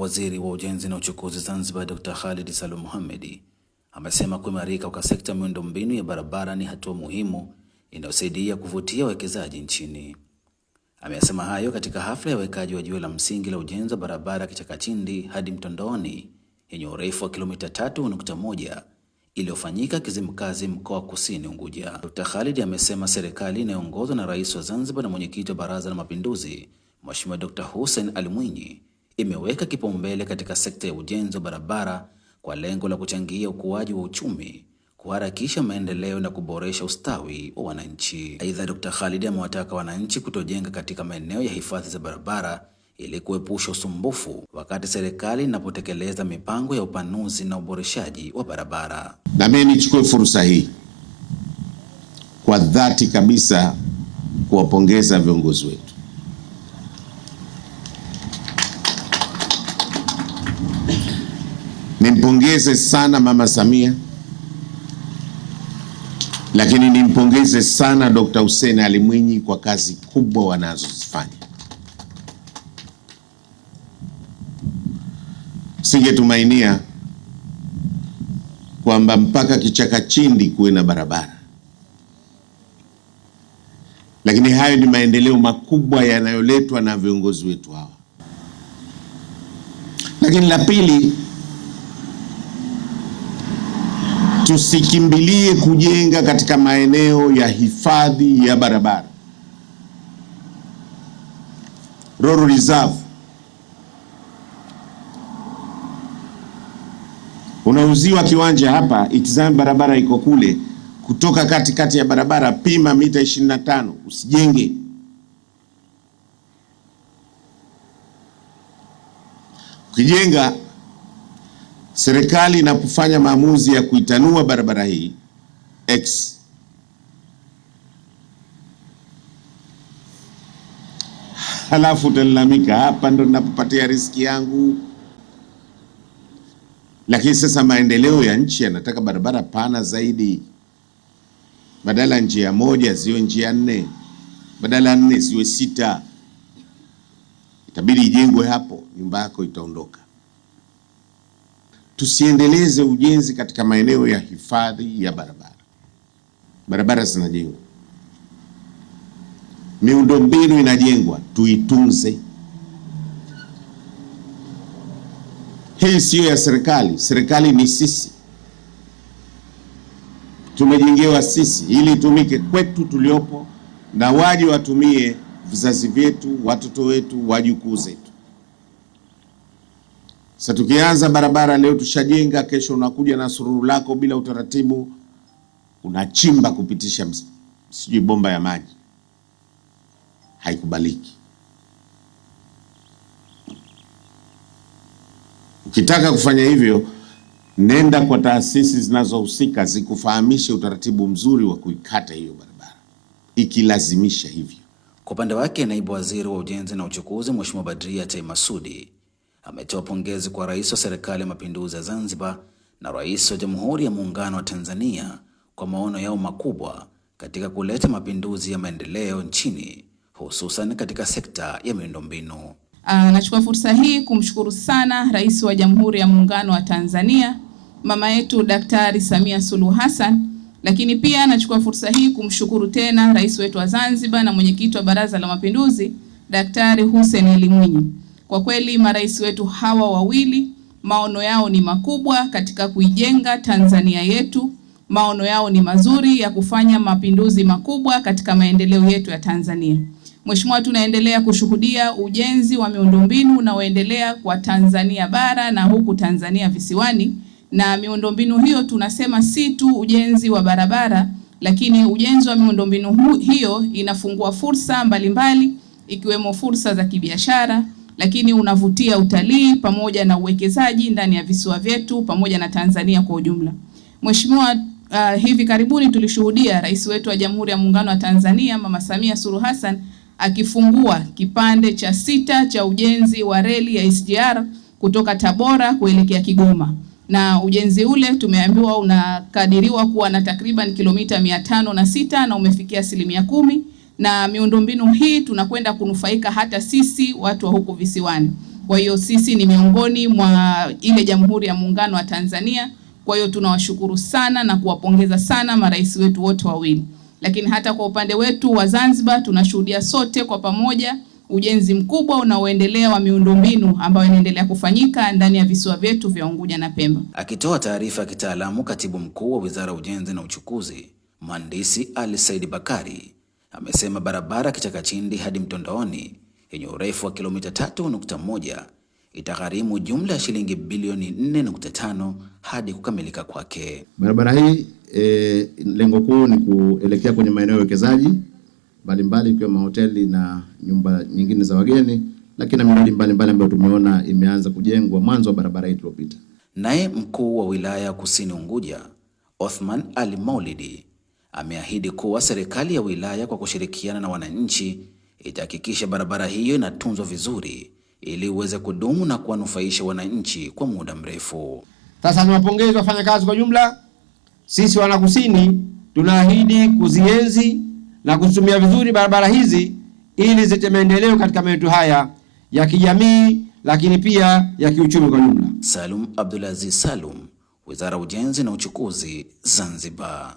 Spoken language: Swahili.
Waziri wa Ujenzi na Uchukuzi Zanzibar Dr. Khalid Salum Mohamed amesema kuimarika kwa sekta miundombinu ya barabara ni hatua muhimu inayosaidia kuvutia wawekezaji nchini. Amesema hayo katika hafla ya uwekaji wa jiwe la msingi la ujenzi wa barabara Kichakachindi hadi Mtondoni yenye urefu wa kilomita 3.1 iliyofanyika Kizimkazi, mkoa wa Kusini Unguja. Dr. Khalid amesema serikali inayoongozwa na Rais wa Zanzibar na Mwenyekiti wa Baraza la Mapinduzi Mheshimiwa Dr. Hussein Ali Mwinyi imeweka kipaumbele katika sekta ya ujenzi wa barabara kwa lengo la kuchangia ukuaji wa uchumi, kuharakisha maendeleo na kuboresha ustawi wa wananchi. Aidha, Dr. Khalid amewataka wananchi kutojenga katika maeneo ya hifadhi za barabara ili kuepusha usumbufu wakati serikali inapotekeleza mipango ya upanuzi na uboreshaji wa barabara. Na mimi nichukue fursa hii kwa dhati kabisa kuwapongeza viongozi wetu. Nimpongeze sana Mama Samia, lakini nimpongeze sana Dr. Hussein Ali Mwinyi kwa kazi kubwa wanazozifanya. Singetumainia kwamba mpaka Kichakachindi kuwe na barabara, lakini hayo ni maendeleo makubwa yanayoletwa na viongozi wetu hawa. Lakini la pili, tusikimbilie kujenga katika maeneo ya hifadhi ya barabara. Roro Reserve, unauziwa kiwanja hapa, itizame barabara iko kule, kutoka katikati ya barabara pima mita 25, usijenge. Ukijenga, serikali inapofanya maamuzi ya kuitanua barabara hii X, halafu utalalamika, hapa ndo ninapopatia riski yangu. Lakini sasa maendeleo ya nchi yanataka barabara pana zaidi. Badala njia moja ziwe njia 4, badala 4 ziwe 6. Itabidi ijengwe hapo, nyumba yako itaondoka. Tusiendeleze ujenzi katika maeneo ya hifadhi ya barabara. Barabara zinajengwa, miundombinu inajengwa, tuitunze. Hii sio ya serikali, serikali ni sisi. Tumejengewa sisi ili itumike kwetu tuliopo, na waje watumie vizazi vyetu, watoto wetu, wajukuu zetu. Sasa tukianza barabara leo tushajenga, kesho unakuja na sururu lako bila utaratibu, unachimba kupitisha sijui bomba ya maji. Haikubaliki. Ukitaka kufanya hivyo, nenda kwa taasisi zinazohusika zikufahamishe utaratibu mzuri wa kuikata hiyo barabara, ikilazimisha hivyo. Kwa upande wake, Naibu Waziri wa Ujenzi na Uchukuzi Mheshimiwa Badria Masudi ametoa pongezi kwa Rais wa Serikali ya Mapinduzi ya Zanzibar na Rais wa Jamhuri ya Muungano wa Tanzania kwa maono yao makubwa katika kuleta mapinduzi ya maendeleo nchini, hususan katika sekta ya miundombinu. Nachukua fursa hii kumshukuru sana Rais wa Jamhuri ya Muungano wa Tanzania, mama yetu Daktari Samia Suluhu Hassan, lakini pia nachukua fursa hii kumshukuru tena Rais wetu wa Zanzibar na Mwenyekiti wa Baraza la Mapinduzi Daktari Hussein Ali Mwinyi. Kwa kweli marais wetu hawa wawili maono yao ni makubwa katika kuijenga Tanzania yetu. Maono yao ni mazuri ya kufanya mapinduzi makubwa katika maendeleo yetu ya Tanzania. Mheshimiwa, tunaendelea kushuhudia ujenzi wa miundombinu unaoendelea kwa Tanzania bara na huku Tanzania visiwani, na miundombinu hiyo tunasema si tu ujenzi wa barabara, lakini ujenzi wa miundombinu hiyo inafungua fursa mbalimbali ikiwemo fursa za kibiashara, lakini unavutia utalii pamoja na uwekezaji ndani ya visiwa vyetu pamoja na Tanzania kwa ujumla. Mheshimiwa, hivi karibuni tulishuhudia Rais wetu wa Jamhuri ya Muungano wa Tanzania Mama Samia Suluhu Hassan akifungua kipande cha 6 cha ujenzi wa reli ya SGR kutoka Tabora kuelekea Kigoma. Na ujenzi ule tumeambiwa unakadiriwa kuwa na takriban kilomita 506 na umefikia 10%, na miundombinu hii tunakwenda kunufaika hata sisi watu wa huko visiwani. Kwa hiyo sisi ni miongoni mwa ile Jamhuri ya Muungano wa Tanzania. Kwa hiyo tunawashukuru sana na kuwapongeza sana marais wetu wote wawili. Lakini hata kwa upande wetu wa Zanzibar tunashuhudia sote kwa pamoja ujenzi mkubwa unaoendelea wa miundombinu ambayo inaendelea kufanyika ndani ya visiwa vyetu vya Unguja na Pemba. Akitoa taarifa ya kitaalamu, Katibu Mkuu wa Wizara ya Ujenzi na Uchukuzi, Mhandisi Ali Said Bakari, amesema barabara Kichakachindi hadi Mtondooni yenye urefu wa kilomita 3.1 itagharimu jumla ya shilingi bilioni 4.5 hadi kukamilika kwake. Barabara hii lengo kuu ni kuelekea kwenye maeneo ya uwekezaji mbalimbali ikiwa mahoteli na nyumba nyingine za wageni, lakini na miradi mbalimbali ambayo tumeona imeanza kujengwa mwanzo wa barabara hii iliyopita. Naye mkuu wa wilaya Kusini Unguja, Othman Ali Maulidi, ameahidi kuwa serikali ya wilaya kwa kushirikiana na wananchi itahakikisha barabara hiyo inatunzwa vizuri ili uweze kudumu na kuwanufaisha wananchi kwa muda mrefu. Sasa niwapongeze wafanyakazi kwa jumla. Sisi Wanakusini tunaahidi kuzienzi na kuzitumia vizuri barabara hizi ili zilete maendeleo katika maeneo haya ya kijamii, lakini pia ya kiuchumi kwa jumla. Salum Abdulaziz Salum, Wizara ya Ujenzi na Uchukuzi, Zanzibar.